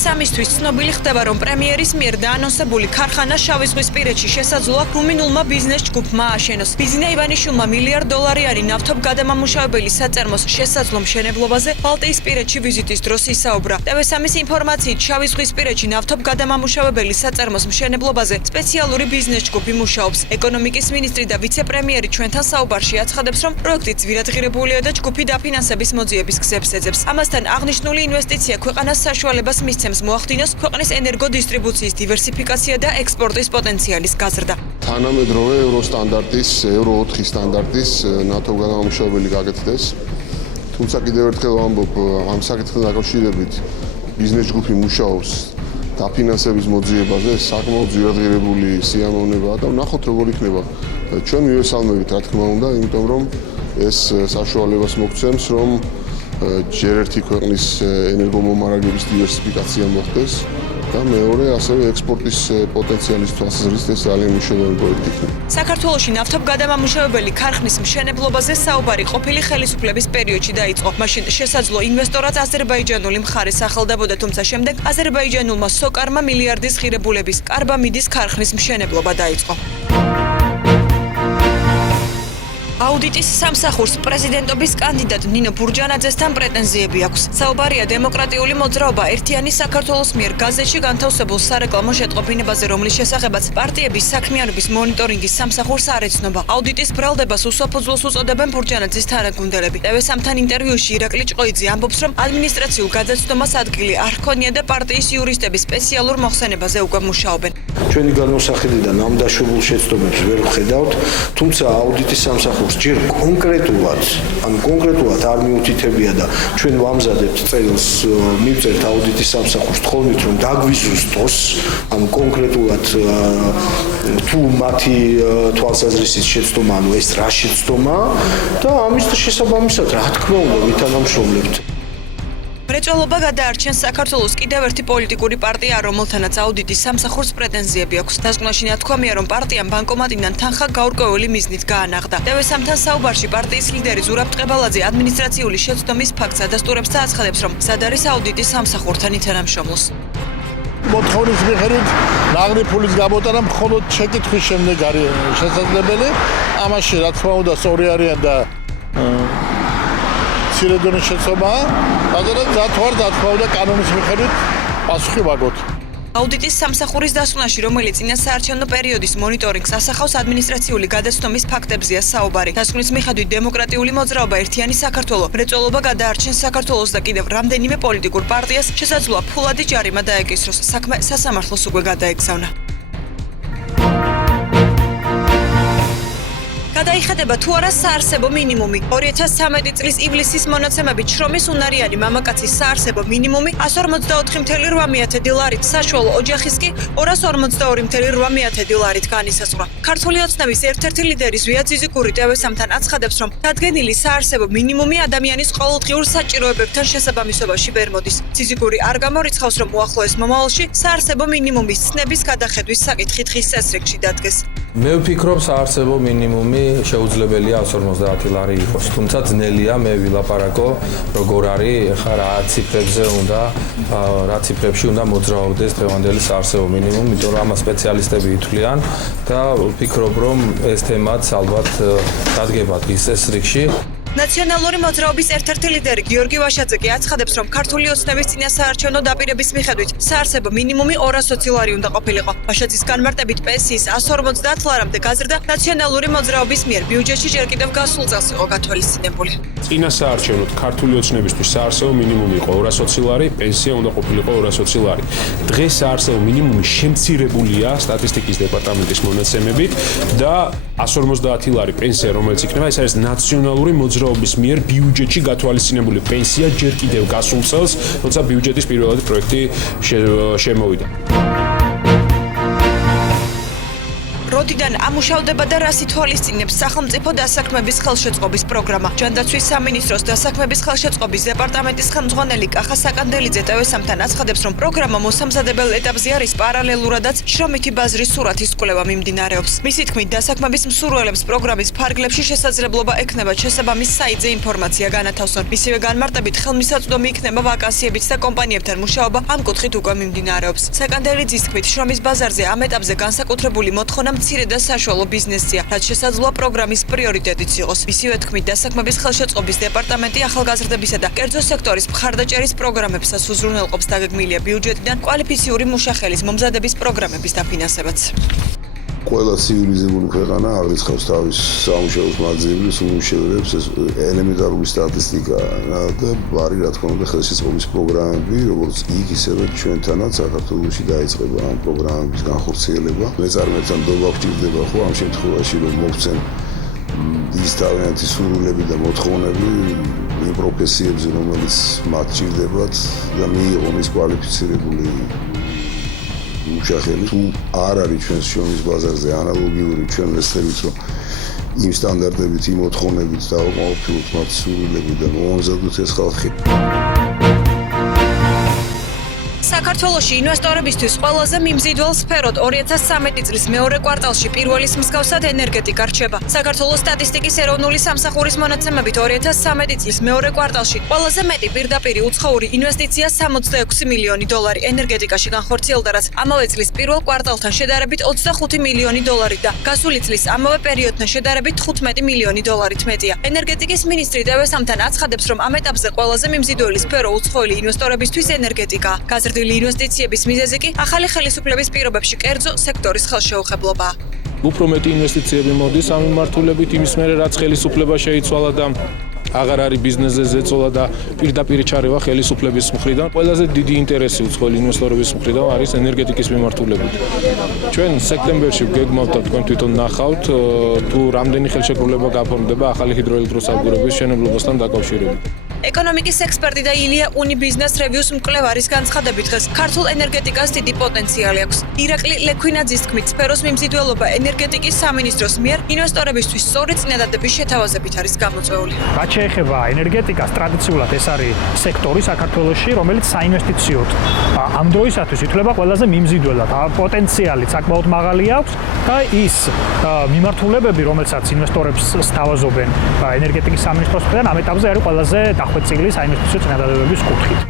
TV3-ისთვის ცნობილი ხდება, რომ პრემიერის მიერ დაანონსებული ქარხანა შავიზღვისპირეთში შესაძლოა რუმინულმა ბიზნეს ჯგუფმა ააშენოს. ბიზნე ივანიშვილმა $1 მილიარდიანი ნავთობგადამამუშავებელი საწარმოს შესაძლო მშენებლობაზე ბალტიისპირეთში ვიზიტის დროს ისაუბრა. TV3-ის ინფორმაციით, შავიზღვისპირეთში ნავთობგადამამუშავებელი საწარმოს მშენებლობაზე სპეციალური ბიზნეს ჯგუფი მუშაობს. ეკონომიკის მინისტრი და ვიცე-პრემიერი ჩვენთან საუბარში აცხადებს, რომ პროექტი ძვირადღირებულია და ჯგუფი დაფინანსების მოძიების გზებს ეძებს. ამასთან აღნიშნული ინვესტიცია ქვეყანას საშუალებას მისცემს მოახდინოს ქვეყნის ენერგოდისტრიბუციის დივერსიფიკაცია და ექსპორტის პოტენციალის გაზრდა. თანამედროვე ევროსტანდარტის, ევრო 4 სტანდარტის ნავთობგადამამუშავებელი გაკეთდეს. თუმცა კიდევ ერთხელ ვამბობ, ამ საკითხთან დაკავშირებით ბიზნეს ჯგუფი მუშაობს დაფინანსების მოძიებაზე, საკმაოდ ძვირადღირებული სიამოვნებაა და ვნახოთ როგორ იქნება. ჩვენ მივესალმებით, რა თქმა უნდა, იმიტომ რომ ეს საშუალებას მოგცემს, რომ ჯერ ერთი ქვეყნის ენერგომომარაგების დივერსიფიკაცია მოხდეს და მეორე ასევე ექსპორტის პოტენციალის თვალსაზრისით ეს ძალიან მნიშვნელოვანი პროექტი იქნება. საქართველოში ნავთობგადამამუშავებელი ქარხნის მშენებლობაზე საუბარი ყოფილი ხელისუფლების პერიოდში დაიწყო. მაშინ შესაძლო ინვესტორად აზერბაიჯანული მხარე სახელდებოდა, თუმცა შემდეგ აზერბაიჯანულმა სოკარმა მილიარდის ღირებულების კარბამიდის ქარხნის მშენებლობა დაიწყო. აუდიტის სამსახურს პრეზიდენტობის კანდიდატ ნინო ბურჯანაძესთან პრეტენზიები აქვს. საუბარია დემოკრატიული მოძრაობა ერთიანი საქართველოს მიერ გაზეთში განთავსებულ სარეკლამო შეტყობინებაზე, რომლის შესახებაც პარტიების საქმიანობის მონიტორინგის სამსახურს არ ეცნობა. აუდიტის ბრალდებას უსაფუძვლოს უწოდებენ ბურჯანაძის თანაგუნდელები. TV3-თან ინტერვიუში ირაკლი ჭყოიძე ამბობს, რომ ადმინისტრაციულ გადაცნობას ადგილი არ ჰქონია და პარტიის იურისტები სპეციალურ მოხსენებაზე უკვე მუშაობენ. ჩვენი განმოსახედიდან ამ დაშვებულ შეცდომებს ვერ ვხედავთ, თუმცა აუდიტის სამსახურს ჯერ კონკრეტულად არ მიუთითებია და ჩვენ ვამზადებთ წერილს, მივწერთ აუდიტის სამსახურს თხოვნით, რომ დაგვიზუსტოს ამ კონკრეტულად თუ მათი თვალსაზრისით შეცდომა, ანუ ეს რა შეცდომაა და ამის შესაბამისად, რა თქმა უნდა, ვითანამშრომლებთ. მრეწველობა გადაარჩენს საქართველოს კიდევ ერთი პოლიტიკური პარტია, რომელთანაც აუდიტის სამსახურს პრეტენზიები აქვს. დასკვნაში ნათქვამია, რომ პარტიამ ბანკომატიდან თანხა გაურკვეველი მიზნით გაანაღდა. TV3-თან საუბარში პარტიის ლიდერი ზურაბ ტყებალაძე ადმინისტრაციული შეცდომის ფაქტს ადასტურებს და აცხადებს, რომ მზად არის აუდიტის სამსახურთან ითანამშრომლოს. მოთხოვნის მიხედვით ნაღრი ფულის გამოტანა მხოლოდ შეკითხვის შემდეგ არის შესაძლებელი. ამაში რა თქმა უნდა სწორი არიან და სირედონის შეცდომაა, რადგან დათვარ და კანონის მიხედვით პასუხი ვაგოთ. აუდიტის სამსახურის დასკვნაში, რომელიც წინასაარჩევნო პერიოდის მონიტორინგს ასახავს, ადმინისტრაციული გადაცნობის ფაქტებზეა საუბარი. დასკვნის მიხედვით დემოკრატიული მოძრაობა ერთიანი საქართველო მრეწველობა გადაარჩენს საქართველოს და კიდევ რამდენიმე პოლიტიკურ პარტიას შესაძლოა ფულადი ჯარიმა დაეკისროს. საქმე სასამართლოს უკვე გადაეგზავნა. გადაიხადება თუ არა საარსებო მინიმუმი. 2013 წლის ივლისის მონაცემებით შრომის უნარიანი მამაკაცის საარსებო მინიმუმი 154,8 ლარით, საშუალო ოჯახის კი 242,8 ლარით განისაზღვრა. ქართული ოცნების ერთ-ერთი ლიდერი ზვია ძიზიკური TV3-თან აცხადებს, რომ დადგენილი საარსებო მინიმუმი ადამიანის ყოველდღიურ საჭიროებებთან შესაბამისობაში ვერ მოდის. ძიზიკური არ გამორიცხავს, რომ უახლოეს მომავალში საარსებო მინიმუმის ცნების გადახედვის საკითხი დღის წესრიგში დადგეს. მე ვფიქრობ, საარსებო მინიმუმი შეუძლებელია 150 ლარი იყოს. თუმცა ძნელია მე ვილაპარაკო, როგორ არის, ხა რა ციფრებში უნდა მოძრაობდეს დღევანდელი საარსებო მინიმუმი, იმიტომ რომ ამას სპეციალისტები ითვლიან და ვფიქრობ, რომ ეს თემაც ალბათ დადგება დღის წესრიგში. ნაციონალური მოძრაობის ერთ-ერთი ლიდერი გიორგი ვაშაძე კი აცხადებს, რომ ქართული ოცნების წინასაარჩევნო დაპირების მიხედვით საარსებო მინიმუმი 220 ლარი უნდა ყოფილიყო. ვაშაძის განმარტებით პენსიის 150 ლარამდე გაზრდა ნაციონალური მოძრაობის მიერ ბიუჯეტში ჯერ კიდევ გასულ წელს იყო გათვალისწინებული. წინასაარჩევნოდ ქართული ოცნებისთვის საარსებო მინიმუმი იყო 220 ლარი, პენსია უნდა ყოფილიყო 220 ლარი. დღეს საარსებო მინიმუმი შემცირებულია სტატისტიკის დეპარტამენტის მონაცემებით და 150 ლარი პენსია, რომელიც იქნება, ეს არის ნაციონალური მოძრაობის მიერ ბიუჯეტში გათვალისწინებული პენსია ჯერ კიდევ გასულ წელს, როცა ბიუჯეტის პირველადი პროექტი შემოვიდა. როდიდან ამუშავდება და რას ითვალისწინებს სახელმწიფო დასაქმების ხელშეწყობის პროგრამა. ჯანდაცვის სამინისტროს დასაქმების ხელშეწყობის დეპარტამენტის ხელმძღვანელი კახა საკანდელიძე ტევესამთან აცხადებს, რომ პროგრამა მოსამზადებელ ეტაპზე არის პარალელურადაც შრომითი ბაზრის სურათის კვლევა მიმდინარეობს. მისი თქმით, დასაქმების მსურველებს პროგრამის ფარგლებში შესაძლებლობა ექნება შესაბამის საიტზე ინფორმაცია განათავსონ. მისივე განმარტებით, ხელმისაწვდომი იქნება ვაკანსიებიც და კომპანიებთან მუშაობა ამ კუთხით უკვე მიმდინარეობს. საკანდელიძის თქმით, შრომის ბაზარზე ამ ეტაპზე განსაკუთრებული მოთხოვნა მცირე და საშუალო ბიზნესია, რაც შესაძლოა პროგრამის პრიორიტეტიც იყოს. მისივე თქმით, დასაქმების ხელშეწყობის დეპარტამენტი ახალგაზრდებისა და კერძო სექტორის მხარდაჭერის პროგრამებსაც უზრუნველყოფს დაგეგმილია ბიუჯეტიდან კვალიფიციური მუშახელის მომზადების პროგრამების დაფინანსებაც. ყველა ცივილიზებული ქვეყანა აღრიცხავს თავის სამუშაოს მანძილებს, უმუშევრებს, ეს ელემენტარული სტატისტიკა და ბარი რა თქმა უნდა ხელშეწყობის პროგრამები, როგორც იქ ისევე ჩვენთანაც საქართველოში დაიწყება ამ პროგრამების განხორციელება. მეწარმეებთან ნდობა გვჭირდება ხო ამ შემთხვევაში რომ მოგცენ ის თავიანთი სურვილები და მოთხოვნები იმ პროფესიებზე, რომელიც მათ ჭირდებათ და მიიღონ ის კვალიფიცირებული მუშახელი. თუ არ არის ჩვენს შრომის ბაზარზე ანალოგიური ჩვენ ვესწრებით, რომ იმ სტანდარტებით, იმ მოთხოვნებით დავაკმაყოფილოთ მათ სურვილები და მოვამზადოთ ეს ხალხი. საქართველოში ინვესტორებისთვის ყველაზე მიმზიდველ სფეროდ 2013 წლის მეორე კვარტალში პირველის მსგავსად ენერგეტიკა რჩება. საქართველოს სტატისტიკის ეროვნული სამსახურის მონაცემებით 2013 წლის მეორე კვარტალში ყველაზე მეტი პირდაპირი უცხოური ინვესტიცია $66 მილიონი ენერგეტიკაში განხორციელდა, რაც ამავე წლის პირველ კვარტალთან შედარებით $25 მილიონი და გასული წლის ამავე პერიოდთან შედარებით $15 მილიონი მეტია. ენერგეტიკის მინისტრი ტევესამთან აცხადებს, რომ ამ ეტაპზე ყველაზე მიმზიდველი სფერო უცხოელი ინვესტორებისთვის ენერგეტიკაა. გაზრდილი ინვესტიციების მიზეზი კი ახალი ხელისუფლების პირობებში კერძო სექტორის ხელშეუხებლობაა. უფრო მეტი ინვესტიციები მოდის ამ მიმართულებით იმის მერე რაც ხელისუფლება შეიცვალა და აღარ არის ბიზნესზე ზეწოლა და პირდაპირ ჩარევა ხელისუფლების მხრიდან. ყველაზე დიდი ინტერესი უცხოელი ინვესტორების მხრიდან არის ენერგეტიკის მიმართულებით. ჩვენ სექტემბერში გეგმავთ და თქვენ თვითონ ნახავთ თუ რამდენი ხელშეკრულება გაფორმდება ახალი ჰიდროელექტროსადგურების მშენებლობასთან დაკავშირებით. ეკონომიკის ექსპერტი და ილია უნიბიზნეს რევიუს მკვლევარის განცხადებით დღეს ქართულ ენერგეტიკას დიდი პოტენციალი აქვს. ირაკლი ლექვინაძის თქმით, სფეროს მიმზიდველობა ენერგეტიკის სამინისტროს მიერ ინვესტორებისთვის სწორი წინადადების შეთავაზებით არის გამოწვეული. რაც შეეხება ენერგეტიკას, ტრადიციულად ეს არის სექტორი საქართველოში, რომელიც საინვესტიციოდ ამ დროისათვის ითვლება ყველაზე მიმზიდველად. პოტენციალი საკმაოდ მაღალი აქვს და ის მიმართულებები, რომელსაც ინვესტორებს სთავაზობენ ენერგეტიკის სამინისტროს მხრიდან, ამ ეტაპზე არის ყველაზე დახვეწილი საინვესტიციო წინადადებების კუთხით.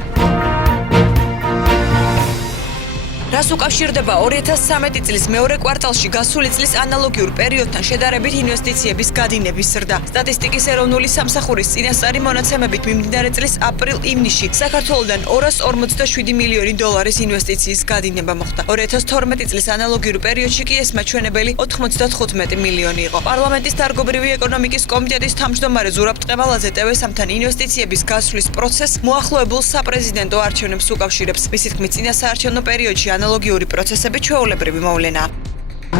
რას უკავშირდება 2013 წლის მეორე კვარტალში გასული წლის ანალოგიურ პერიოდთან შედარებით ინვესტიციების გადინების ზრდა. სტატისტიკის ეროვნული სამსახურის წინასწარი მონაცემებით მიმდინარე წლის აპრილ-ივნისში საქართველოდან $247 მილიონი ინვესტიციის გადინება მოხდა. 2012 წლის ანალოგიურ პერიოდში კი ეს მაჩვენებელი 95 მილიონი იყო. პარლამენტის დარგობრივი ეკონომიკის კომიტეტის თავმჯდომარე ზურაბ ტყევალაძე ტევესამთან ინვესტიციების გასვლის პროცესს მოახლოებულ საპრეზიდენტო არჩევნებს უკავშირებს. მისი თქმით, წინასაარჩევნო პერიოდში ანალოგიური პროცესები ჩვეულებრივი მოვლენაა.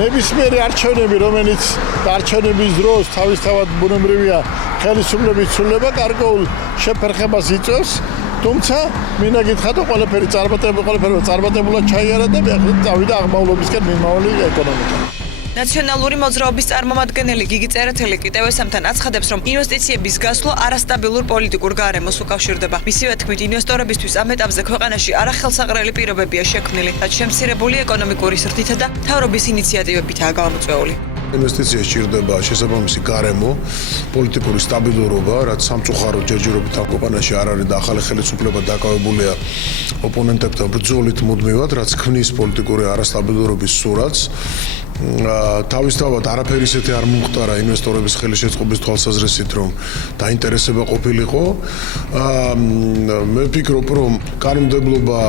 ნებისმიერი არჩევნები, რომელიც არჩევნების დროს თავისთავად ბუნებრივია ხელისუფლების ცვლილება გარკვეულ შეფერხებას იწვევს, თუმცა მინდა გითხრათ, რომ ყველაფერი წარმატებულად ჩაიარა და წავიდა აღმავლობისკენ მიმავალი ეკონომიკა. ნაციონალური მოძრაობის წარმომადგენელი გიგი წერეთელი კი ტევესამთან აცხადებს, რომ ინვესტიციების გასვლა არასტაბილურ პოლიტიკურ გარემოს უკავშირდება. მისივე თქმით, ინვესტორებისთვის ამ ეტაპზე ქვეყანაში არახელსაყრელი პირობებია შექმნილი, რაც შემცირებული ეკონომიკური ზრდითა და მთავრობის ინიციატივებითაა გამოწვეული. ინვესტიცია სჭირდება შესაბამისი გარემო, პოლიტიკური სტაბილურობა, რაც სამწუხაროდ ჯერჯერობით ამ ქვეყანაში არ არის და ახალი ხელისუფლება დაკავებულია ოპონენტებთან ბრძოლით მუდმივად, რაც ქმნის პოლიტიკური არასტაბილურობის სურათს. თავისთავად არაფერი ისეთი არ მომხდარა ინვესტორების ხელშეწყობის თვალსაზრისით, რომ დაინტერესება ყოფილიყო. მე ვფიქრობ, რომ კანონმდებლობა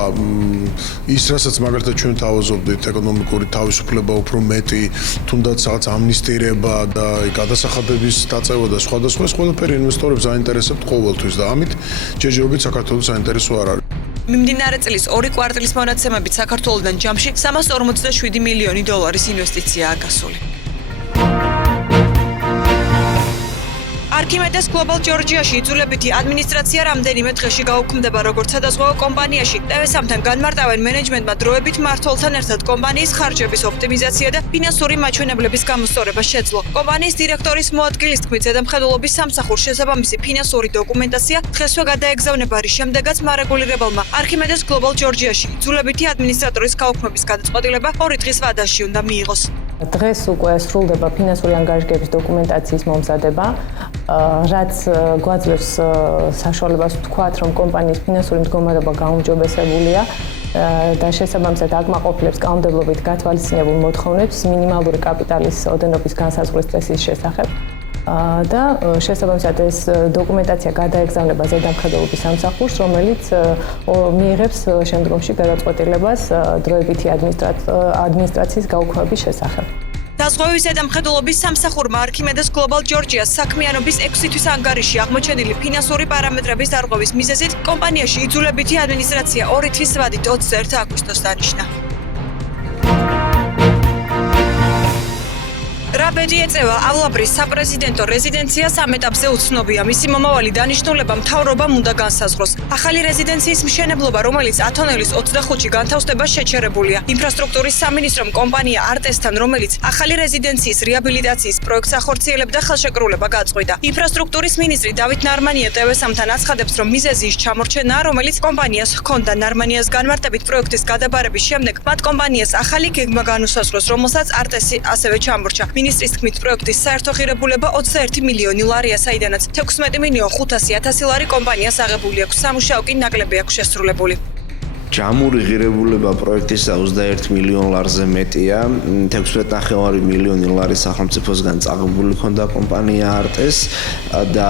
ის, რასაც მაგალითად ჩვენ თავაზობდით, ეკონომიკური თავისუფლება უფრო მეტი, თუნდაც რაღაც ამნისტირება და გადასახადების დაწევა და სხვადასხვა, ეს ყველაფერი ინვესტორებს აინტერესებთ ყოველთვის და ამით ჯერჯერობით საქართველოს საინტერესო არ არის. მიმდინარე წლის ორი კვარტალის მონაცემებით საქართველოდან ჯამში $347 მილიონი ინვესტიციაა გასული. არქიმედეს Global Georgia-ში იძულებითი ადმინისტრაცია რამდენიმე დღეში გაუქმდება, როგორც სადაზღვევო კომპანიაში. TV3-თან განმარტავენ მენეჯმენტმა დროებით მმართველთან ერთად კომპანიის ხარჯების ოპტიმიზაცია და ფინანსური მაჩვენებლების გამოსწორება შეძლო. კომპანიის დირექტორის მოადგილის თქმით, ზედამხედველობის სამსახურს შესაბამისი ფინანსური დოკუმენტაცია დღესვე გადაეგზავნება, რის შემდეგაც მარეგულირებელმა არქიმედეს Global Georgia-ში იძულებითი ადმინისტრატორის გაუქმების გადაწყვეტილება 2 დღის ვადაში უნდა მიიღოს. დღეს უკვე სრულდება ფინანსური ანგარიშგების დოკუმენტაციის მომზადება, რაც გვაძლევს საშუალებას ვთქვათ, რომ კომპანიის ფინანსური მდგომარეობა გაუმჯობესებულია და შესაბამისად აკმაყოფილებს კანონმდებლობით გათვალისწინებულ მოთხოვნებს მინიმალური კაპიტალის ოდენობის განსაზღვრის წესის შესახებ. და შესაბამისად ეს დოკუმენტაცია გადაეგზავნება ზედამხედველობის სამსახურს, რომელიც მიიღებს შემდგომში გადაწყვეტილებას დროებითი ადმინისტრაციის გაუქმების შესახებ. დაზღვევის ზედამხედველობის სამსახურმა არქიმედეს Global Georgia საქმიანობის 6 თვის ანგარიში აღმოჩენილი ფინანსური პარამეტრების დარღვევის მიზეზით კომპანიაში იძულებითი ადმინისტრაცია 2 თვის ვადით 21 აგვისტოს დანიშნა. რაბედი ეწევა ავლაბრის საპრეზიდენტო რეზიდენციას ამ ეტაპზე უცნობია. მისი მომავალი დანიშნულება მთავრობამ უნდა განსაზღვროს. ახალი რეზიდენციის მშენებლობა, რომელიც ათონელის 25-ში განთავსდება, შეჩერებულია. ინფრასტრუქტურის სამინისტრომ კომპანია არტესთან, რომელიც ახალი რეზიდენციის რეაბილიტაციის პროექტს ახორციელებდა, ხელშეკრულება გაწყვიტა. ინფრასტრუქტურის მინისტრი დავით ნარმანია TV3-თან აცხადებს, რომ მიზეზი ის ჩამორჩენაა, რომელიც კომპანიას ჰქონდა. ნარმანიას განმარტებით პროექტის გადაბარების შემდეგ მათ კომპანიას ახალი გეგმა განუსაზღვროს, რომელსაც არტესი ასევე ჩამორჩა. მინისტრის თქმით, პროექტის საერთო ღირებულება 21 მილიონი ლარია, საიდანაც 16,500,000 ლარი კომპანიას აღებული აქვს. სამუშაო კი ნაკლები აქვს შესრულებული. ჯამური ღირებულება პროექტის 21 მილიონ ლარზე მეტია. 16,5 მილიონი ლარი სახელმწიფოსგან წაღებული ჰქონდა კომპანია არტეს და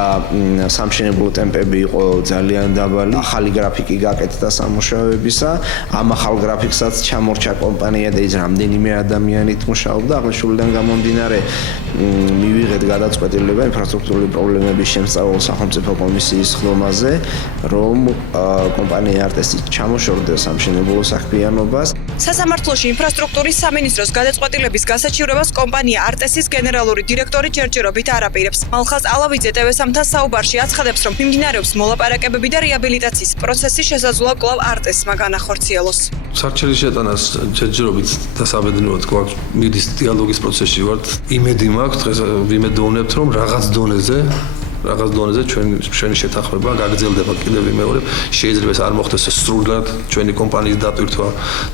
სამშენებლო ტემპები იყო ძალიან დაბალი. ახალი გრაფიკი გაკეთდა სამუშაოებისა. ამ ახალ გრაფიკსაც ჩამორჩა კომპანია და ის რამდენიმე ადამიანით მუშაობდა. აღნიშნულიდან გამომდინარე მივიღეთ გადაწყვეტილება ინფრასტრუქტურული პრობლემების შემსწავლელ სახელმწიფო კომისიის ხდომაზე, რომ კომპანია არტესი ჩამოშორდა სამშენებლო საქმიანობას. სასამართლოში ინფრასტრუქტურის სამინისტროს გადაწყვეტილების გასაჩივრებას კომპანია არტესის გენერალური დირექტორი ჯერჯერობით არ აპირებს. მალხაზ ალავიძე TV3-თან საუბარში აცხადებს, რომ მიმდინარეობს მოლაპარაკებები და რეაბილიტაციის პროცესი შესაძლოა კვლავ არტესმა განახორციელოს. საჩელის შეტანას ჯერჯერობით დასაბედნიეროდ გვაქვს მიდის დიალოგის პროცესში ვართ. იმედი მაქვს, დღეს ვიმედოვნებთ, რომ რაღაც დონეზე ჩვენი შეთანხმება გაგრძელდება კიდევ მეორე. შეიძლება არ მოხდეს სრულად ჩვენი კომპანიის დატვირთვა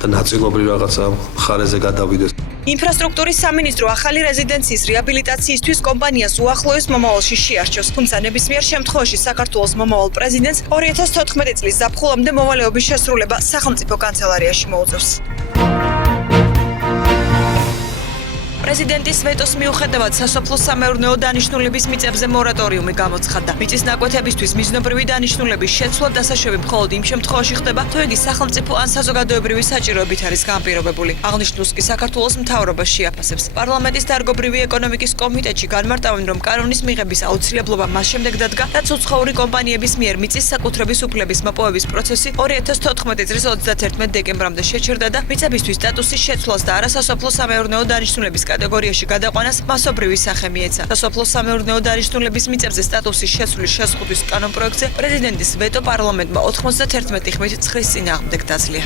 და ნაწილობრივ რაღაცა მხარეზე გადავიდეს. ინფრასტრუქტურის სამინისტრო ახალი რეზიდენციის რეაბილიტაციისთვის კომპანიას უახლოეს მომავალში შეარჩევს, თუმცა ნებისმიერ შემთხვევაში საქართველოს მომავალ პრეზიდენტს 2014 წლის ზაფხულამდე მოვალეობის შესრულება სახელმწიფო კანცელარიაში მოუწევს. პრეზიდენტის ვეტოს მიუხედავად სასოფლო-სამეურნეო დანიშნულების მიწებზე მორატორიუმი გამოცხადდა. მიწის ნაკვეთებისთვის მიზნობრივი დანიშნულების შეცვლა დასაშვები მხოლოდ იმ შემთხვევაში ხდება, თუ იგი სახელმწიფო ან საზოგადოებრივი საჭიროებით არის განპირობებული. აღნიშნულს კი საქართველოს მთავრობა შეაფასებს. პარლამენტის დარგობრივი ეკონომიკის კომიტეტში განმარტავენ, რომ კანონის მიღების აუცილებლობა მას შემდეგ დადგა, რაც უცხოური კომპანიების მიერ მიწის საკუთრების უფლების მოპოვების პროცესი 2014 წლის 31 დეკემბრამდე შეჩერდა და მიწებისთვის სტატუსის შეცვლას და არასასოფლო-სამეურნეო დანიშნულების კატეგორიაში გადაყვანას მასობრივი სახე მიეცა. სასოფლო-სამეურნეო დანიშნულების მიწებზე სტატუსის შეცვლის შეზღუდვის კანონპროექტზე პრეზიდენტის ვეტო პარლამენტმა 91 ხმით ცხრის წინააღმდეგ დაძლია.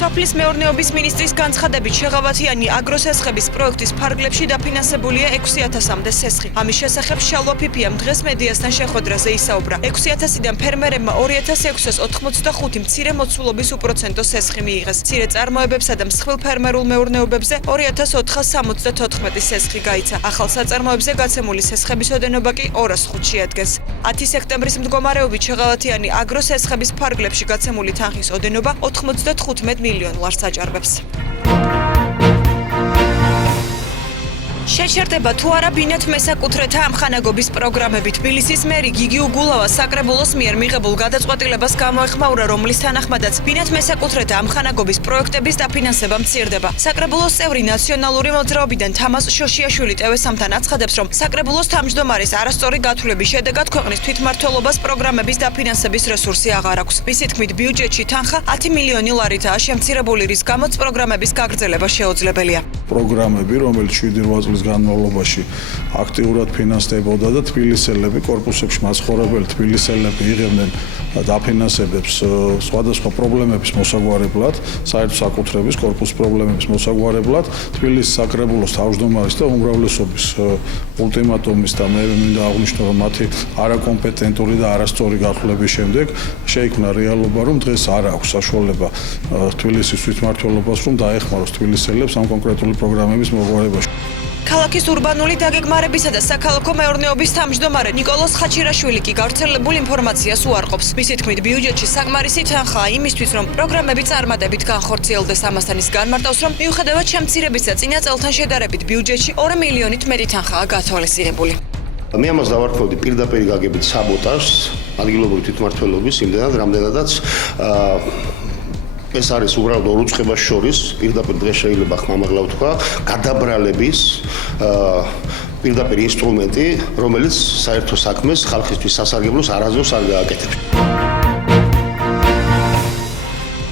სოფლის მეურნეობის მინისტრის განცხადებით შეღავათიანი აგროსესხების პროექტის ფარგლებში დაფინანსებულია 6,000-მდე სესხი. ამის შესახებ შალვა ფიფიამ დღეს მედიასთან შეხვედრაზე ისაუბრა. 6,000-დან ფერმერებმა 2,685 მცირე მოცულობის უპროცენტო სესხი მიიღეს. მცირე წარმოებებსა და მსხვილ ფერმერულ მეურნეობებზე 2,474 სესხი გაიცა. ახალ საწარმოებზე გაცემული სესხების ოდენობა კი 200 ხუთში ადგენს. 10 სექტემბრის მდგომარეობით შეღავათიანი აგროსესხების ფარგლებში გაცემული თანხის ოდენობა 95 მილიონ ლარს აჭარბებს. შეჩერდება თუ არა ბინათ მესაკუთრეთა ამხანაგობის პროგრამები. თბილისის მერი გიგი უგულავა საკრებულოს მიერ მიღებულ გადაწყვეტილებას გამოეხმაურა, რომლის თანახმადაც ბინათ მესაკუთრეთა ამხანაგობის პროექტების დაფინანსება მცირდება. საკრებულოს წევრი ნაციონალური მოძრაობიდან თამას შოშიაშვილი TV3-თან აცხადებს, რომ საკრებულოს თავმჯდომარის არასწორი გათვლების შედეგად ქვეყნის თვითმმართველობას პროგრამების დაფინანსების რესურსი აღარ აქვს. მისი თქმით, ბიუჯეტში თანხა 10 მილიონი ლარითაა შემცირებული, რის გამოც პროგრამების გაგრძელება შეუძლებელია. პროგრამები, რომელიც 7-8 წლის წლის განმავლობაში აქტიურად ფინანსდებოდა და თბილისელები კორპუსებში მაცხოვრებელი თბილისელები იღებდნენ დაფინანსებებს სხვადასხვა პრობლემების მოსაგვარებლად, საერთო საკუთრების კორპუსის პრობლემების მოსაგვარებლად, თბილისის საკრებულოს თავმჯდომარის და უმრავლესობის ულტიმატუმის და მე მინდა აღვნიშნო, რომ მათი არაკომპეტენტური და არასწორი გახსნების შემდეგ შეიქმნა რეალობა, რომ დღეს არ აქვს საშუალება თბილისის თვითმმართველობას, რომ დაეხმაროს თბილისელებს ამ კონკრეტული პროგრამების მოგვარებაში. ქალაქის ურბანული დაგეგმარებისა და საქალაქო მეურნეობის თავმჯდომარე ნიკოლოზ ხაჩირაშვილი კი გავრცელებულ ინფორმაციას უარყოფს. მისი თქმით, ბიუჯეტში საკმარისი თანხაა იმისთვის, რომ პროგრამები წარმატებით განხორციელდეს. ამასთან ის განმარტავს, რომ მიუხედავად შემცირებისა წინა წელთან შედარებით ბიუჯეტში 2 მილიონით მეტი თანხაა გათვალისწინებული. მე ამას დავარქმევდი პირდაპირ გაგებით საბოტაჟს ადგილობრივი თვითმმართველობის იმდენად, რამდენადაც ეს არის უბრალოდ ორ უცხებას შორის პირდაპირ დღეს შეიძლება ხმამაღლა ვთქვა გადაბრალების პირდაპირ ინსტრუმენტი, რომელიც საერთო საქმეს ხალხისთვის სასარგებლოს არასდროს არ გააკეთებს.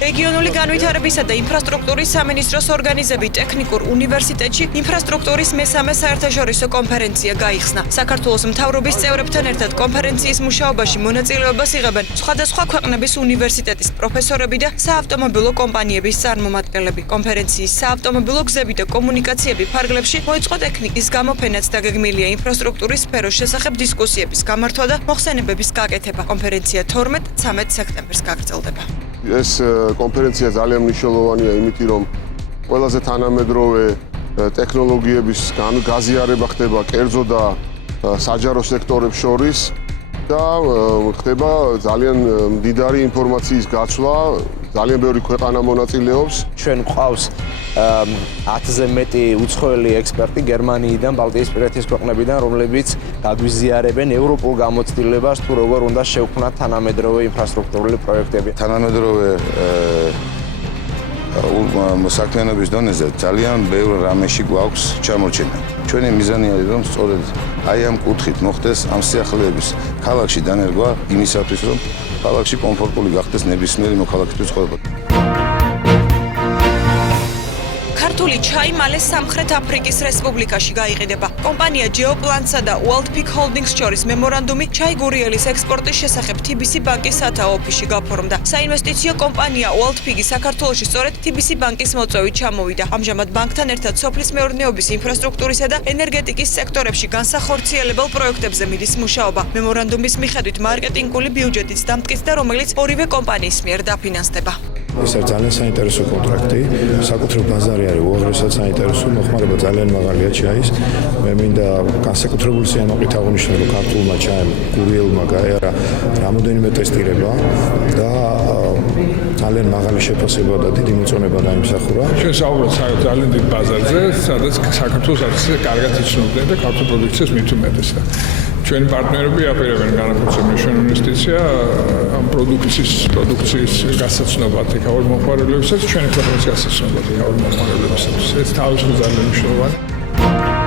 რეგიონული განვითარებისა და ინფრასტრუქტურის სამინისტროს ორგანიზებით ტექნიკურ უნივერსიტეტში ინფრასტრუქტურის მესამე საერთაშორისო კონფერენცია გაიხსნა. საქართველოს მთავრობის წევრებთან ერთად კონფერენციის მუშაობაში მონაწილეობას იღებენ სხვადასხვა ქვეყნების უნივერსიტეტის პროფესორები და საავტომობილო კომპანიების წარმომადგენლები. კონფერენციის საავტომობილო გზები და კომუნიკაციები ფარგლებში მოეწყო ტექნიკის გამოფენაც და გეგმილია ინფრასტრუქტურის სფეროს შესახებ დისკუსიების გამართვა და მოხსენებების გაკეთება. კონფერენცია 12-13 სექტემბერს გაგრძელდება. ეს კონფერენცია ძალიან მნიშვნელოვანია იმით, რომ ყველაზე თანამედროვე ტექნოლოგიების გაზიარება ხდება კერძო და საჯარო სექტორებს შორის და ხდება ძალიან მდიდარი ინფორმაციის გაცვლა, ძალიან ბევრი ქვეყანა მონაწილეობს. ჩვენ გვყავს 10-ზე მეტი უცხოელი ექსპერტი გერმანიიდან, ბალტიისპირეთის ქვეყნებიდან, რომლებიც გაგვიზიარებენ ევროპულ გამოცდილებას თუ როგორ უნდა შევქმნათ თანამედროვე ინფრასტრუქტურული პროექტები. თანამედროვე საქმიანობის დონეზე ძალიან ბევრ რამეში გვაქვს ჩამორჩენა. ჩვენი მიზანი არის, რომ სწორედ აი ამ კუთხით მოხდეს ამ სიახლეების ქალაქში დანერგვა იმისათვის, რომ ქალაქში კომფორტული გახდეს ნებისმიერი მოქალაქისთვის ცხოვრება. ქართული ჩაი მალე სამხრეთ აფრიკის რესპუბლიკაში გაიყიდება. კომპანია Geoplant-სა და Worldpeak Holdings შორის მემორანდუმი ჩაი გურიელის ექსპორტის შესახებ TBC ბანკის სათაო ოფისში გაფორმდა. საინვესტიციო კომპანია Worldpeak-ი საქართველოში სწორედ TBC ბანკის მოწვევით ჩამოვიდა. ამჟამად ბანკთან ერთად სოფლის მეურნეობის ინფრასტრუქტურისა და ენერგეტიკის სექტორებში განსახორციელებელ პროექტებზე მიდის მუშაობა. მემორანდუმის მიხედვით მარკეტინგული ბიუჯეტიც დამტკიცდა, რომელიც ორივე კომპანიის მიერ დაფინანსდება. ეს არის ძალიან საინტერესო კონტრაქტი. საკუთრივ ბაზარი არის უაღრესად საინტერესო, მოხმარება ძალიან მაღალია ჩაის. მე მინდა განსაკუთრებული სიამაყით აღვნიშნო, რომ ქართულმა ჩაიმ გურიელმა გაიარა რამოდენიმე ტესტირება და ძალიან მაღალი შეფასება და დიდი მოწონება დაიმსახურა. ჩვენ საუბრობთ ძალიან დიდ ბაზარზე, სადაც საქართველოს აკციზე კარგად იცნობდნენ და ქართულ პროდუქციას მით უმეტეს. ჩვენი პარტნიორები აპირებენ განახორციელოს ჩვენ ინვესტიცია ამ პროდუქციის გასაცნობად ეკავალ მომხმარებლებსაც, ჩვენი ქვეყნის გასაცნობად ეკავალ მომხმარებლებსაც. ეს თავისუფლად ძალიან მნიშვნელოვანია.